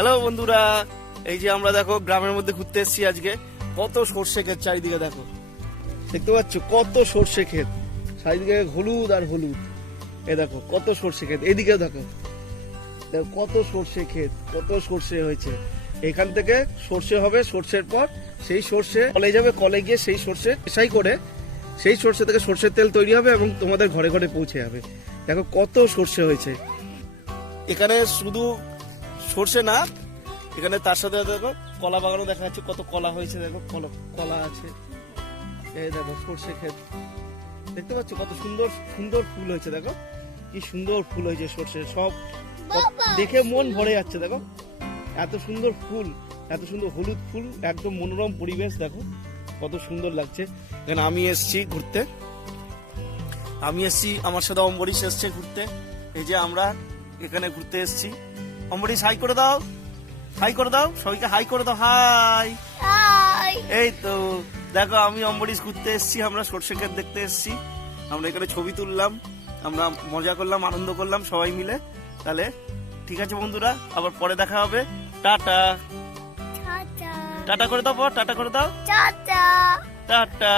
Hello বন্ধুরা, এই যে আমরা দেখো গ্রামের মধ্যে ঘুরতে এসেছি আজকে। কত সর্ষে ক্ষেত চারিদিকে, দেখো দেখতে পাচ্ছ কত সর্ষে ক্ষেত চারিদিকে, হলুদ আর হলুদ। এ দেখো কত সর্ষে ক্ষেত, এদিকে দেখো দেখো কত সর্ষে ক্ষেত, কত সর্ষে হয়েছে। এখান থেকে সর্ষে হবে, সর্ষের পর সেই সর্ষে কলে যাবে, কলে গিয়ে সেই সর্ষে পেশাই করে সেই সর্ষে থেকে সর্ষের তেল তৈরি হবে এবং তোমাদের ঘরে ঘরে পৌঁছে যাবে। দেখো কত সর্ষে হয়েছে এখানে। শুধু সর্ষে না, এখানে তার সাথে দেখো কলা বাগানও দেখা যাচ্ছে, কত কলা হয়েছে দেখো, কলা আছে। এই দেখো সর্ষে ক্ষেত দেখতে পাচ্ছ, কত সুন্দর সুন্দর ফুল হয়েছে। দেখো কি সুন্দর ফুল হয়েছে সর্ষে, সব দেখে মন ভরে যাচ্ছে। দেখো এত সুন্দর ফুল, এত সুন্দর হলুদ ফুল, একদম মনোরম পরিবেশ। দেখো কত সুন্দর লাগছে। এখানে আমি এসছি ঘুরতে, আমার সাথে অম্বরীশ এসছে ঘুরতে। এই যে আমরা এখানে ঘুরতে এসছি। অম্বরীশ হাই করে দাও, হাই করে দাও, সবাইকে হাই করে দাও, হাই। এই তো দেখো আমি অম্বরীশ ঘুরতে এসছি, আমরা সর্ষে ক্ষেত দেখতে এসছি। আমরা এখানে ছবি তুললাম, আমরা মজা করলাম, আনন্দ করলাম সবাই মিলে। তাহলে ঠিক আছে বন্ধুরা, আবার পরে দেখা হবে। টাটা টাটা করে দাও, টাটা করে দাও, টাটা টাটা।